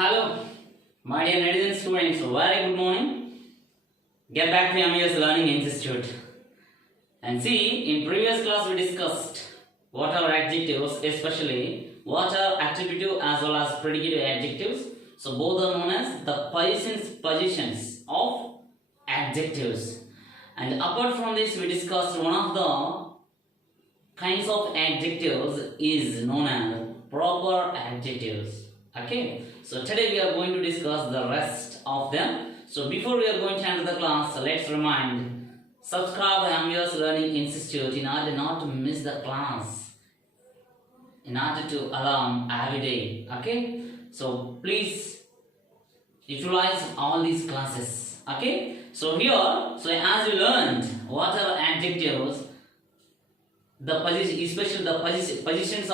Hello, my dear netizens students. Very good morning. Get back to MES Learning Institute. And see, in previous class we discussed what are adjectives, especially what are attributive as well as predicative adjectives. So both are known as the positions of adjectives. And apart from this, we discussed one of the kinds of adjectives is known as proper adjectives. Okay, so today we are going to discuss the rest of them. So before we are going to enter the class, let's remind, subscribe MES Learning Institute in order not to miss the class, in order to learn every day. Okay, so please utilize all these classes. Okay, so here, so as you learned what are adjectives, the position, especially the positions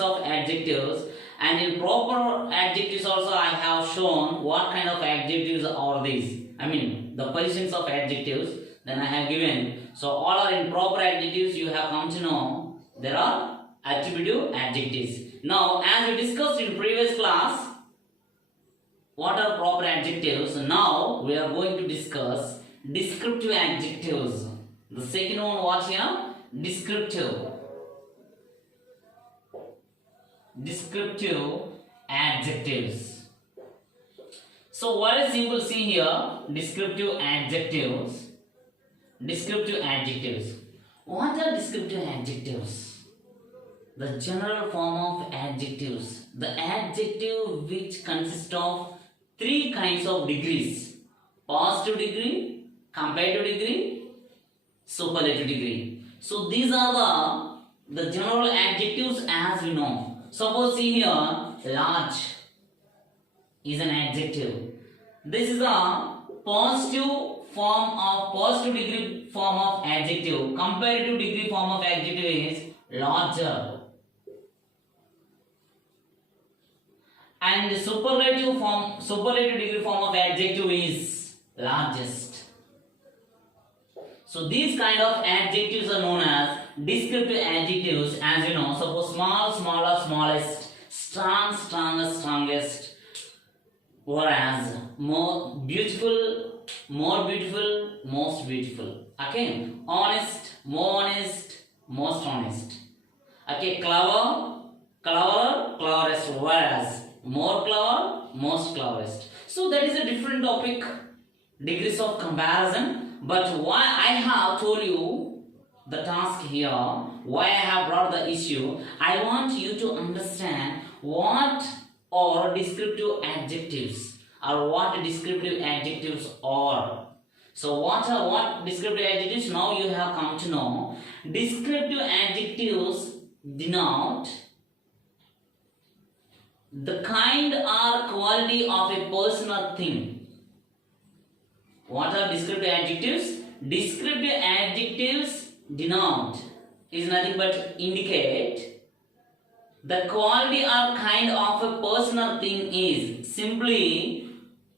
of adjectives, and in proper adjectives also I have shown what kind of adjectives are these. I mean the positions of adjectives, then I have given. So all are in proper adjectives. You have come to know there are attributive adjectives. Now as we discussed in previous class what are proper adjectives, now we are going to discuss descriptive adjectives. The second one, what here? Descriptive adjectives. So what is simple see here? Descriptive adjectives. What are descriptive adjectives? The general form of adjectives. The adjective which consists of three kinds of degrees: positive degree, comparative degree, superlative degree. So these are the general adjectives as we know. Suppose see here, large is an adjective. This is a positive degree form of adjective. Comparative degree form of adjective is larger. And the superlative degree form of adjective is largest. So these kind of adjectives are known as descriptive adjectives, as you know. Suppose small, smaller, smallest, strong, strongest, strongest, whereas more beautiful, most beautiful. Okay, honest, more honest, most honest. Okay, clever, cleverest, whereas more clever, most cleverest. So that is a different topic, degrees of comparison. But why I have told you the task here, why I have brought the issue, I want you to understand what are descriptive adjectives, or what descriptive adjectives are. So what descriptive adjectives? Now you have come to know. Descriptive adjectives denote the kind or quality of a person or thing. What are descriptive adjectives? Descriptive adjectives denote is nothing but indicate the quality or kind of a person or thing is. Simply,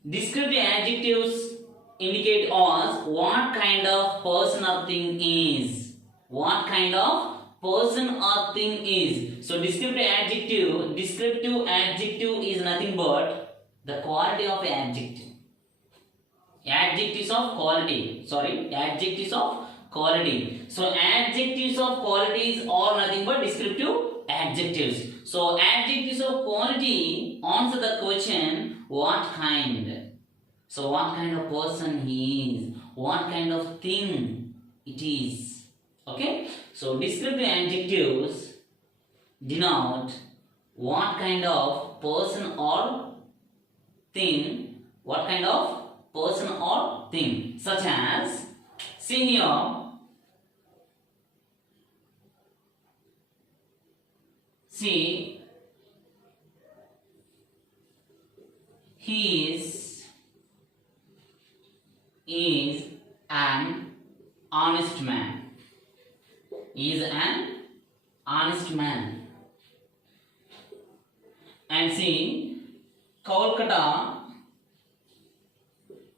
descriptive adjectives indicate us what kind of person or thing is. What kind of person or thing is. So descriptive adjective is nothing but the quality of an adjective. Adjectives of quality. So adjectives of qualities are nothing but descriptive adjectives. So adjectives of quality answer the question what kind. So what kind of person he is, what kind of thing it is. Okay, so descriptive adjectives denote what kind of person or thing, such as, see here, see, he is an honest man. He is an honest man. And see, Kolkata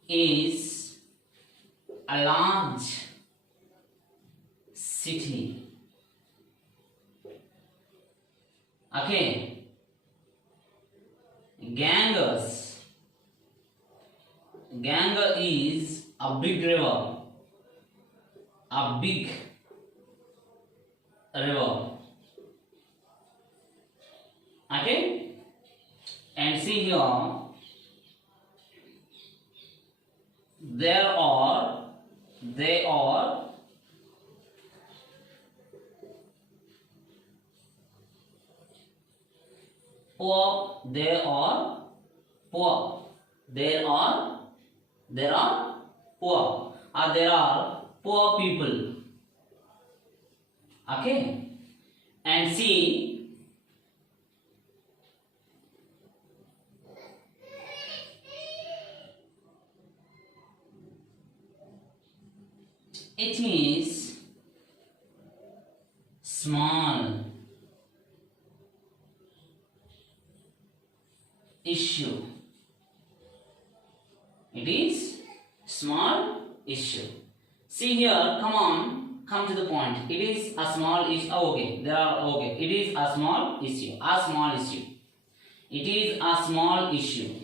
is a large city. Okay, Ganges. Ganges is a big river. A big river. Okay? And see here, they are poor. There are poor. There are poor, or there are poor people. Okay? And see, it is small issue. It is small issue. See here, come to the point. It is a small issue. Oh, okay, It is a small issue. It is a small issue.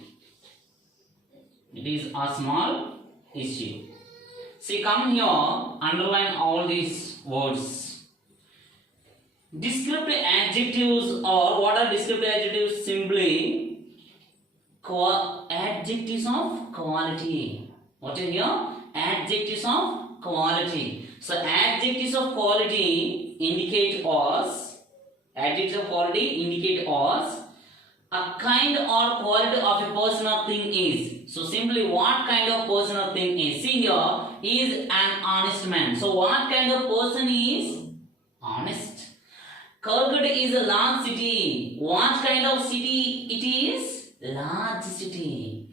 It is a small issue. See, come here, underline all these words. Descriptive adjectives, or what are descriptive adjectives? Simply adjectives of quality. What is here? Adjectives of quality. So adjectives of quality indicate us a kind or quality of a person or thing is. So simply, what kind of person or thing is? See here, he is an honest man. So what kind of person is? Honest. Calcutta is a large city. What kind of city it is? Large city.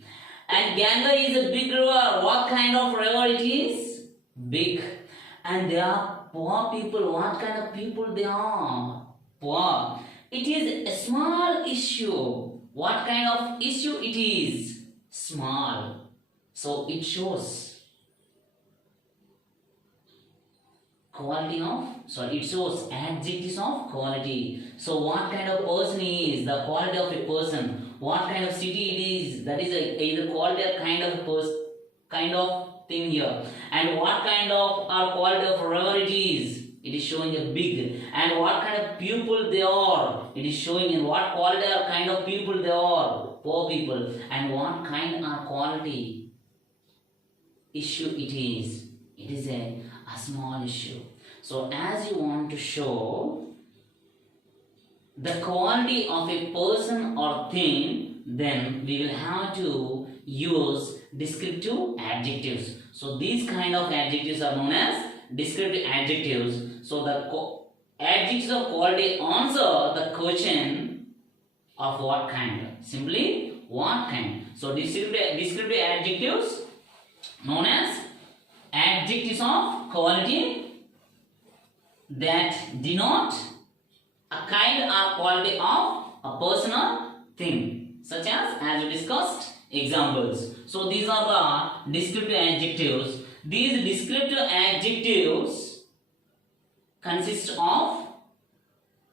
And Ganga is a big river. What kind of river it is? Big. And they are poor people. What kind of people they are? Poor. It is a small issue. What kind of issue it is? Small. So it shows it shows adjectives of quality. So what kind of person is? The quality of a person. What kind of city it is? That is either quality or kind of thing here. And what kind of or quality of river it is? It is showing a big. And what kind of people they are? It is showing in what quality or kind of people they are? Poor people. And what kind or quality issue it is? It is a small issue. So as you want to show the quality of a person or thing, then we will have to use descriptive adjectives. So these kind of adjectives are known as descriptive adjectives. So the adjectives of quality answer the question of what kind. Simply, what kind. So descriptive adjectives known as adjectives of quality that denote a kind or quality of a person or thing, such as we discussed examples. So these are the descriptive adjectives. These descriptive adjectives consist of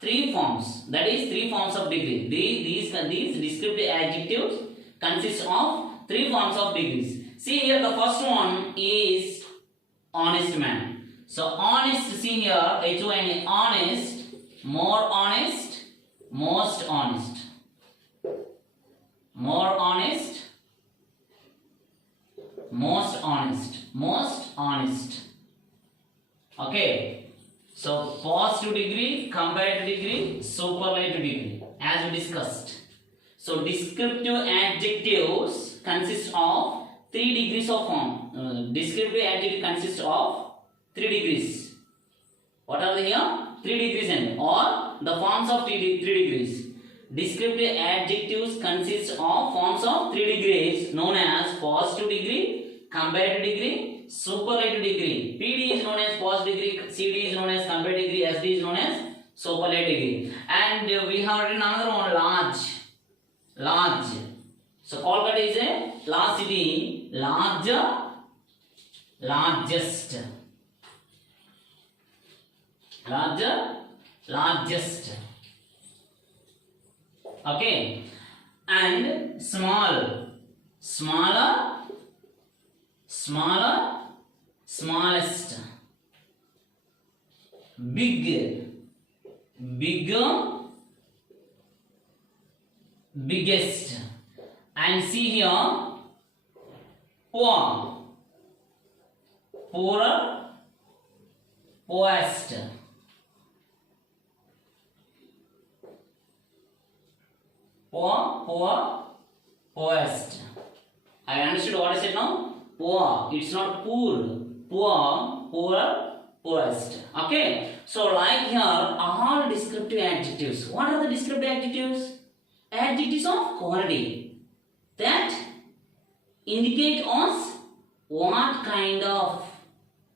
three forms. That is, three forms of degree. These descriptive adjectives consist of three forms of degrees. See here, the first one is honest man. So honest, see here, H-O-N-E, honest, more honest, most honest. More honest, most honest, most honest. Okay. So positive degree, comparative degree, superlative degree, as we discussed. So descriptive adjectives consist of 3 degrees of form. Descriptive adjective consists of 3 degrees. What are they here? 3 degrees and or the forms of 3 degrees. Descriptive adjectives consist of forms of 3 degrees known as positive degree, comparative degree, superlative degree. PD is known as positive degree, CD is known as comparative degree, SD is known as superlative degree. And we have written another one, large. So Kolkata is a large city, largest. Okay. and small. Smaller, smaller, smallest. Big, bigger, biggest. And see here, poor, poorer, poorest. Poor, poor, poorest. I understood what I said now? Poor. It's not poor. Poor, poorer, poorest. Okay. So like here, all descriptive adjectives. What are the descriptive adjectives? Adjectives of quality that indicate us what kind of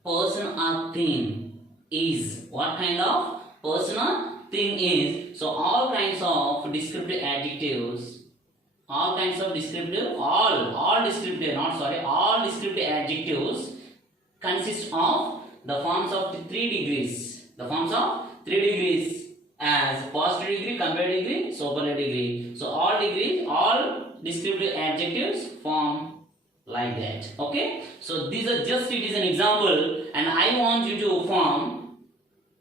person or thing is. What kind of person or thing is. So all kinds of descriptive adjectives. All descriptive adjectives consist of the forms of 3 degrees. The forms of 3 degrees as positive degree, comparative degree, superlative degree. So all descriptive adjectives form like that. Okay. So these are just, it is an example, and I want you to form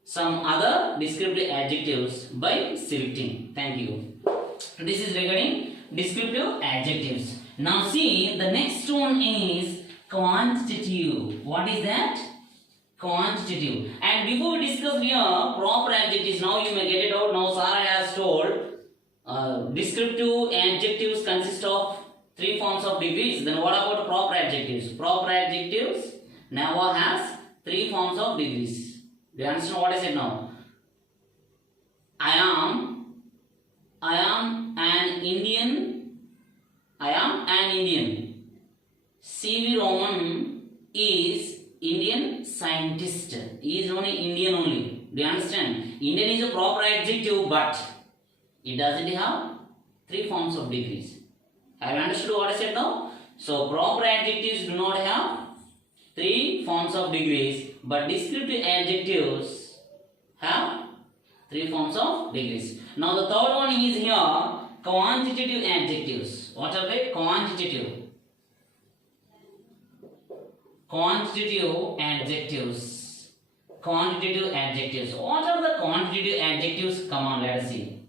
some other descriptive adjectives by selecting. Thank you. This is regarding descriptive adjectives. Now see, the next one is quantitative. What is that? Quantitative. And before we discuss here proper adjectives, now you may get it out. Now Sarah has told descriptive adjectives consist of 3 forms of degrees. Then what about proper adjectives? Proper adjectives never has 3 forms of degrees. Do you understand what I said now? I am an Indian. I am an Indian. C.V. Roman is Indian scientist. He is only Indian only. Do you understand? Indian is a proper adjective, but it doesn't have 3 forms of degrees. Have you understood what I said now? So proper adjectives do not have 3 forms of degrees, but descriptive adjectives have 3 forms of degrees. Now the third one is here quantitative adjectives. What are they? Quantitative adjectives. Quantitative adjectives. What are the quantitative adjectives? Come on, let us see.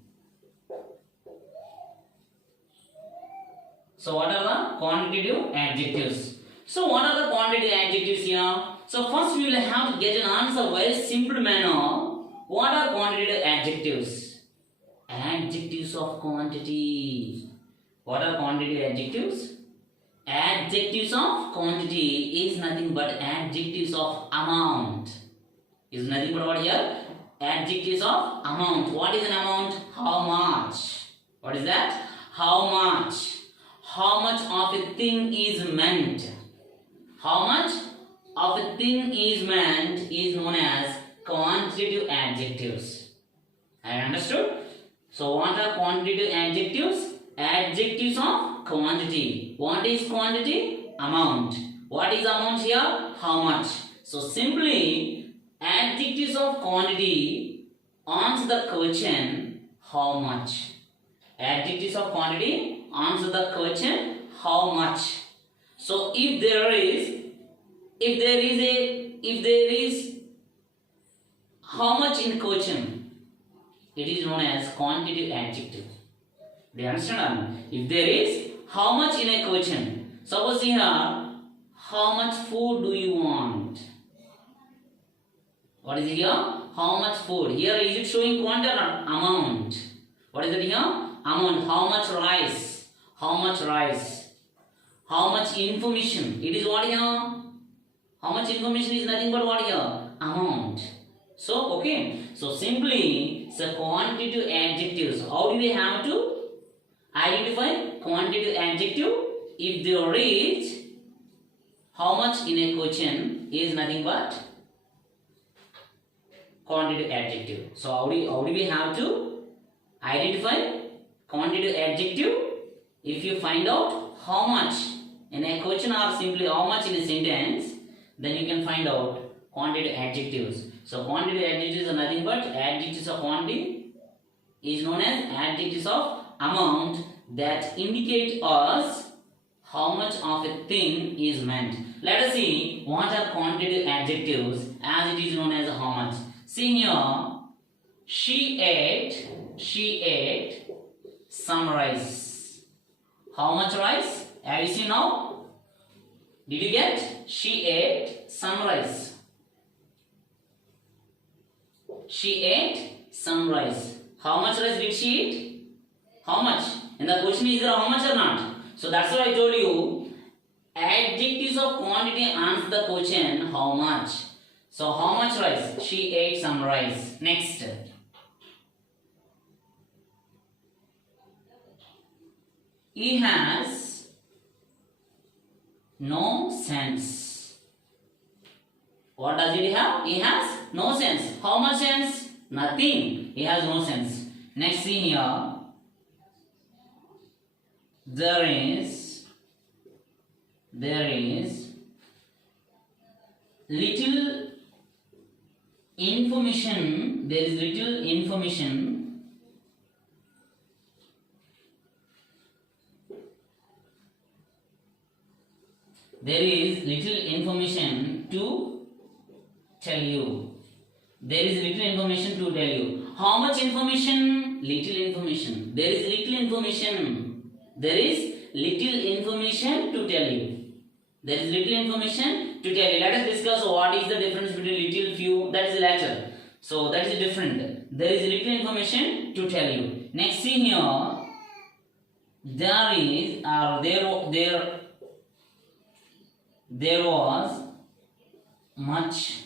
So what are the quantitative adjectives? So what are the quantitative adjectives here? So first we will have to get an answer very simple manner. What are quantitative adjectives? Adjectives of quantity. What are quantitative adjectives? Adjectives of quantity is nothing but adjectives of amount. Is nothing but what here? Adjectives of amount. What is an amount? How much? What is that? How much? How much of a thing is meant? How much of a thing is meant is known as quantitative adjectives. I understood? So what are quantitative adjectives? Adjectives of quantity. What is quantity? Amount. What is amount here? How much. So simply adjectives of quantity answer the question how much. Adjectives of quantity answer the question how much. So if there is how much in question, it is known as quantitative adjective. Do you understand? If there is how much in a question, suppose here, how much food do you want? What is it here? How much food? Here is it showing quantity or amount? What is it here? Amount. How much rice? How much rice? How much information? It is what here? How much information is nothing but what here? Amount. So, okay. So, simply, so quantitative adjectives. How do we have to identify quantitative adjective? If there is how much in a question is nothing but quantitative adjective. So, how do we have to identify quantitative adjective? If you find out how much in a question or simply how much in a sentence, then you can find out quantitative adjectives. So quantitative adjectives are nothing but adjectives of quantity is known as adjectives of amount that indicate us how much of a thing is meant. Let us see what are quantitative adjectives as it is known as how much. See here, she ate some rice. How much rice? Have you seen now? Did you get? She ate some rice. She ate some rice. How much rice did she eat? How much? And the question is there how much or not? So that's why I told you adjectives of quantity answer the question how much. So how much rice? She ate some rice. Next. He has no sense. What does he have? He has no sense. How much sense? Nothing. He has no sense. Next thing here. There is little information. There is little information to tell you. There is little information to tell you. How much information? Little information. There is little information. There is little information to tell you. There is little information to tell you. Let us discuss what is the difference between little, few. That is later. So that is different. There is little information to tell you. Next thing here, there was much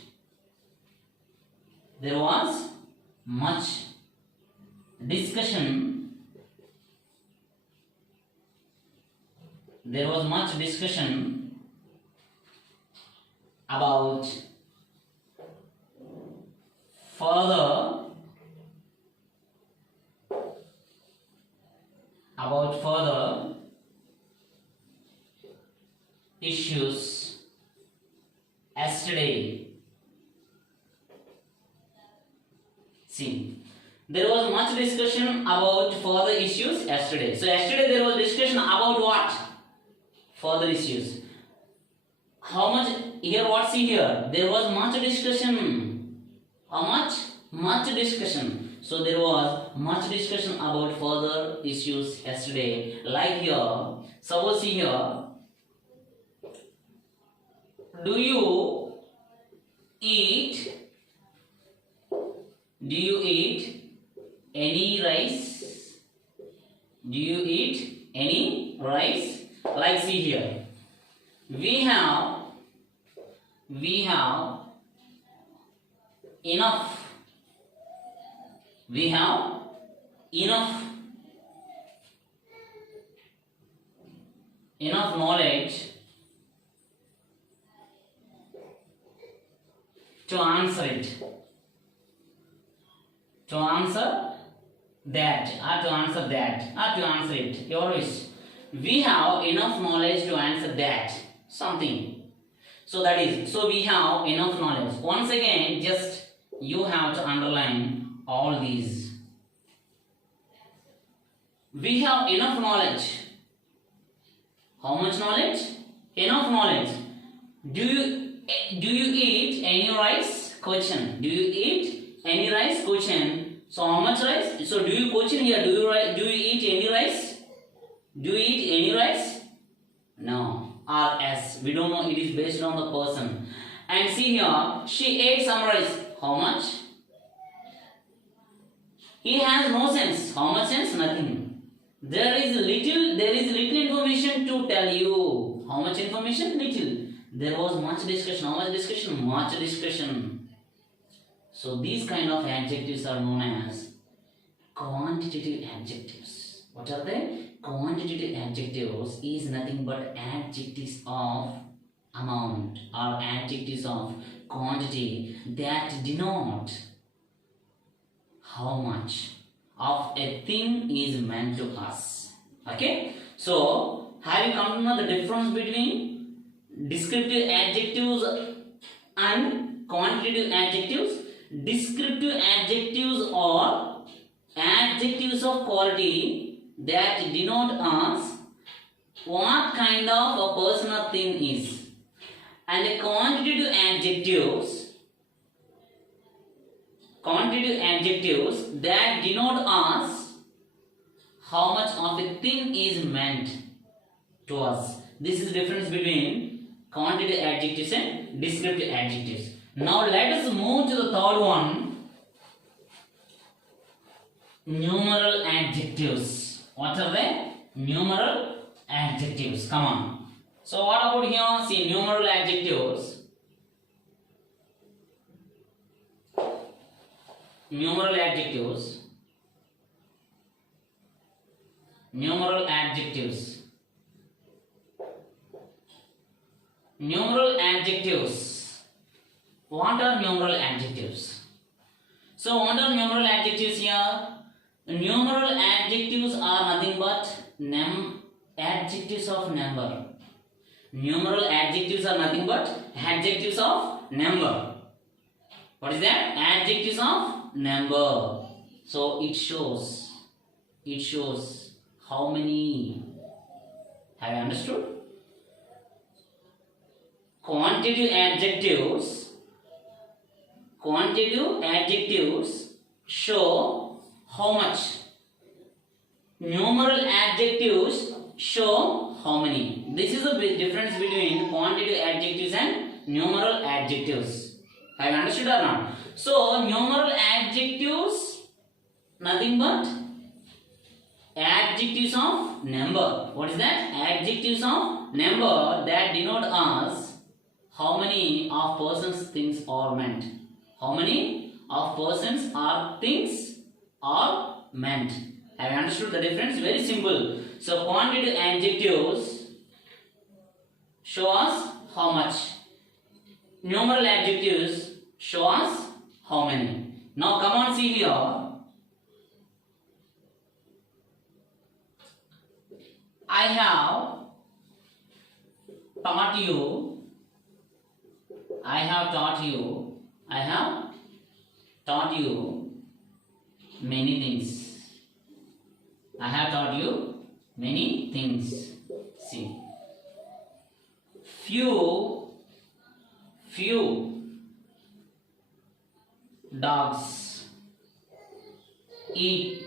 discussion. There was much discussion about further issues yesterday. See, there was much discussion about further issues yesterday. So yesterday there was discussion about what? Further issues. How much? Here what? See here. There was much discussion. How much? Much discussion. So there was much discussion about further issues yesterday. Like here. Suppose see here. Do you eat any rice? Do you eat any rice? Like see here. We have enough. We have enough knowledge to answer it. To answer that, or to answer that, or to answer it. Your wish. We have enough knowledge to answer that something. So that is, so we have enough knowledge. Once again, just you have to underline all these. We have enough knowledge. How much knowledge? Enough knowledge. Do you eat any rice? Question. Do you eat any rice? Question. So how much rice? So do you question here? Do you eat any rice? Do you eat any rice? No. Or S. We don't know. It is based on the person. And see here. She ate some rice. How much? He has no sense. How much sense? Nothing. There is little information to tell you. How much information? Little. There was much discussion. How much discussion? Much discussion. So these kind of adjectives are known as quantitative adjectives. What are they? Quantitative adjectives is nothing but adjectives of amount or adjectives of quantity that denote how much of a thing is meant to us. Okay? So, have you come to know the difference between descriptive adjectives and quantitative adjectives? Descriptive adjectives are adjectives of quality that denote us what kind of a person or thing is, and the quantitative adjectives that denote us how much of a thing is meant to us. This is the difference between quantitative adjectives and descriptive adjectives. Now let us move to the third one, numeral adjectives. What are they? Numeral adjectives. Come on. So what about here? See, numeral adjectives. Numeral adjectives. Numeral adjectives. Numeral adjectives. What are numeral adjectives? So what are numeral adjectives here? Numeral adjectives are nothing but adjectives of number. Numeral adjectives are nothing but adjectives of number. What is that? Adjectives of number. So it shows how many. Have you understood? Quantitative adjectives show how much. Numeral adjectives show how many. This is the big difference between quantitative adjectives and numeral adjectives. Have you understood or not? So numeral adjectives nothing but adjectives of number. What is that? Adjectives of number that denote us how many of persons, things are meant. How many of persons or things are meant. Have you understood the difference? Very simple. So quantitative adjectives show us how much. Numeral adjectives show us how many. Now come on, see here. I have taught you many things. I have taught you many things. See. Few dogs eat.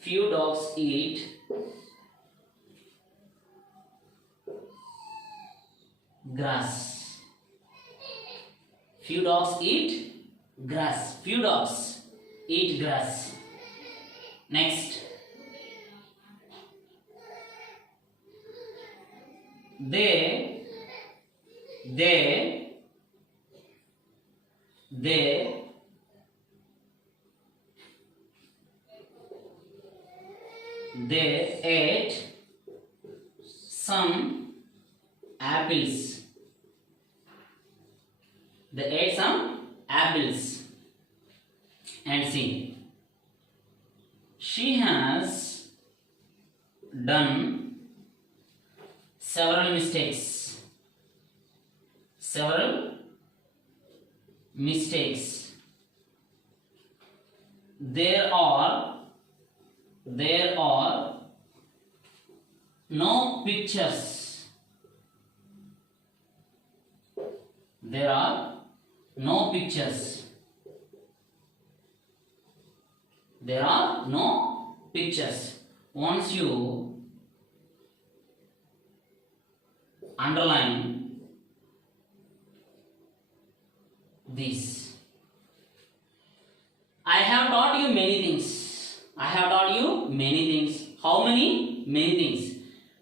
Few dogs eat grass. Few dogs eat grass. Few dogs eat grass. Next. They ate some apples. They ate some apples. And see, she has done several mistakes. There are no pictures. There are no pictures. There are no pictures. Once you underline this, I have taught you many things. I have taught you many things. How many? Many things.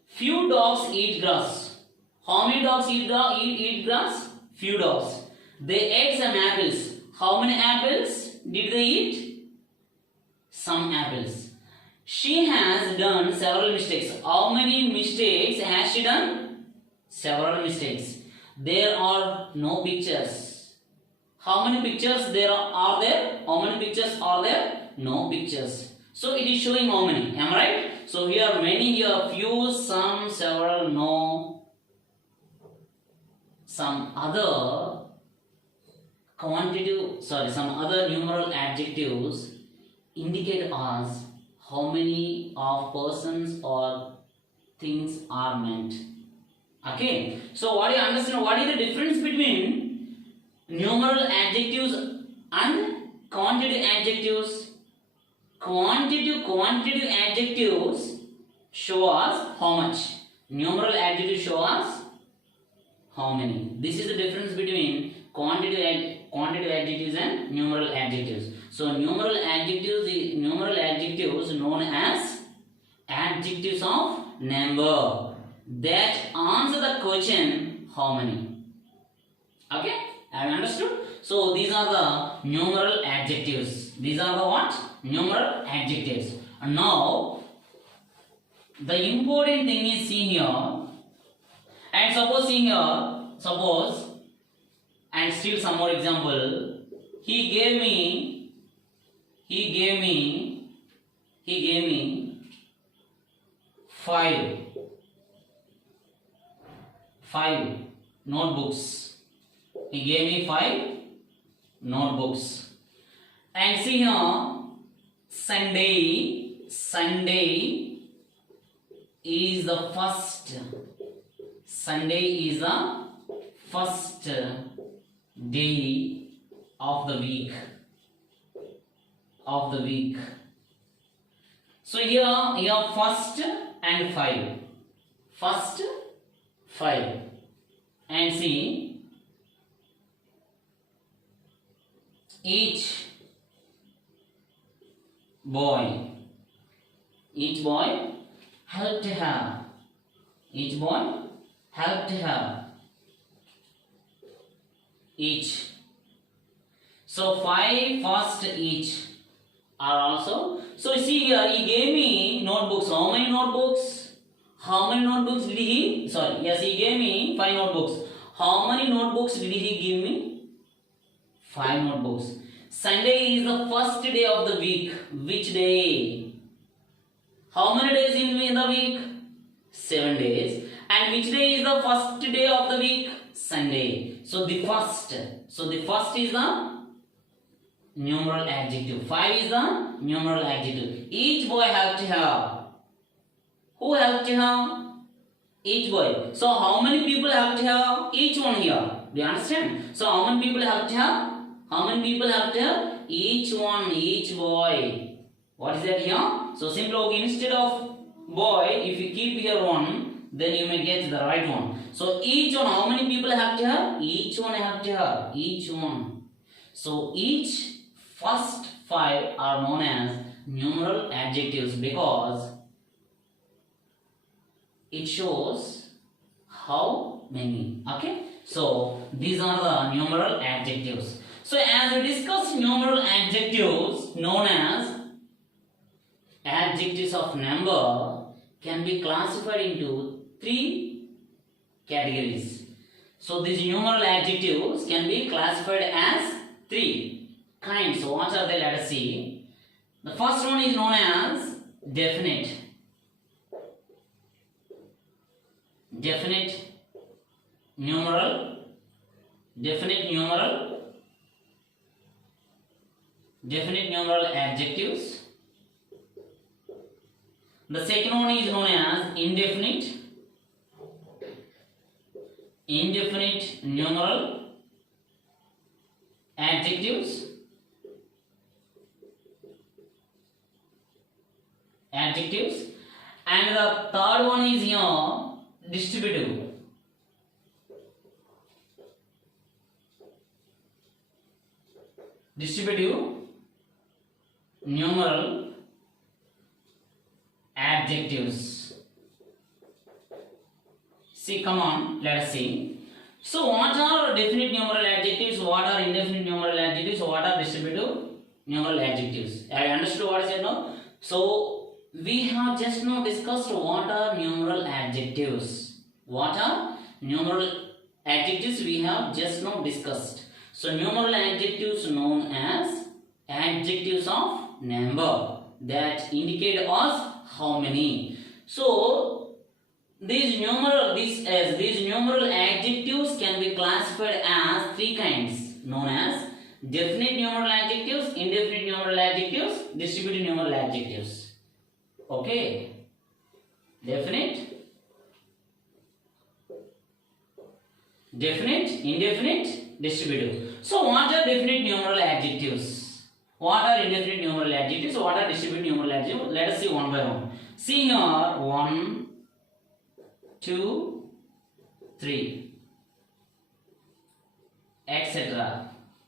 Few dogs eat grass. How many dogs eat grass? Few dogs. They ate some apples. How many apples did they eat? Some apples. She has done several mistakes. How many mistakes has she done? Several mistakes. There are no pictures. How many pictures there are there? How many pictures are there? No pictures. So it is showing how many. Am I right? So here many, here few, some, several, no. Some other some other numeral adjectives indicate us how many of persons or things are meant. Okay, so what do you understand? What is the difference between numeral adjectives and quantitative adjectives? Quantitative adjectives show us how much. Numeral adjectives show us how many. This is the difference between quantitative adjectives and numeral adjectives. So numeral adjectives known as adjectives of number that answer the question how many. Okay, have you understood? So these are the numeral adjectives. These are the what? Numeral adjectives. And now the important thing is see here, and suppose and still some more example. He gave me 5 notebooks. He gave me 5 notebooks. And see here, Sunday is the first. Sunday is the first day of the week. So here first and 5. First 5. And see, each boy helped her. Each. So 5 first each are also. So see here, he gave me notebooks. How many notebooks? Did he? Sorry, yes, he gave me 5 notebooks. How many notebooks did he give me? 5 notebooks. Sunday is the first day of the week. Which day? How many days in the week? 7 days. And which day is the first day of the week? Sunday. So the first is the numeral adjective. 5 is the numeral adjective. Each boy helped her. Who helped her? Each boy. So how many people helped her? Each one here. Do you understand? So how many people helped her? Each one, each boy. What is that here? So simply instead of boy, if you keep here 1, then you may get the right one. So each one, how many people helped her? Each one helped her. Each one. So each first 5 are known as numeral adjectives because it shows how many. Okay, so these are the numeral adjectives. So as we discussed, numeral adjectives known as adjectives of number can be classified into 3 categories. So these numeral adjectives can be classified as 3 kinds. So what are they? Let us see. The first one is known as definite numeral adjectives. The second one is known as indefinite numeral adjectives. And the third one is here distributive numeral adjectives. See, come on, let us see. So what are definite numeral adjectives? What are indefinite numeral adjectives? What are distributive numeral adjectives? I understood what I said now. So we have just now discussed what are numeral adjectives. What are numeral adjectives we have just now discussed. So numeral adjectives known as adjectives of number that indicate us how many. So these numeral adjectives can be classified as 3 kinds known as definite numeral adjectives, indefinite numeral adjectives, distributive numeral adjectives. Okay. Definite, indefinite, distributive. So what are definite numeral adjectives? What are indefinite numeral adjectives? What are distributive numeral adjectives? Let us see one by one. See here, 1, 2, 3, etc.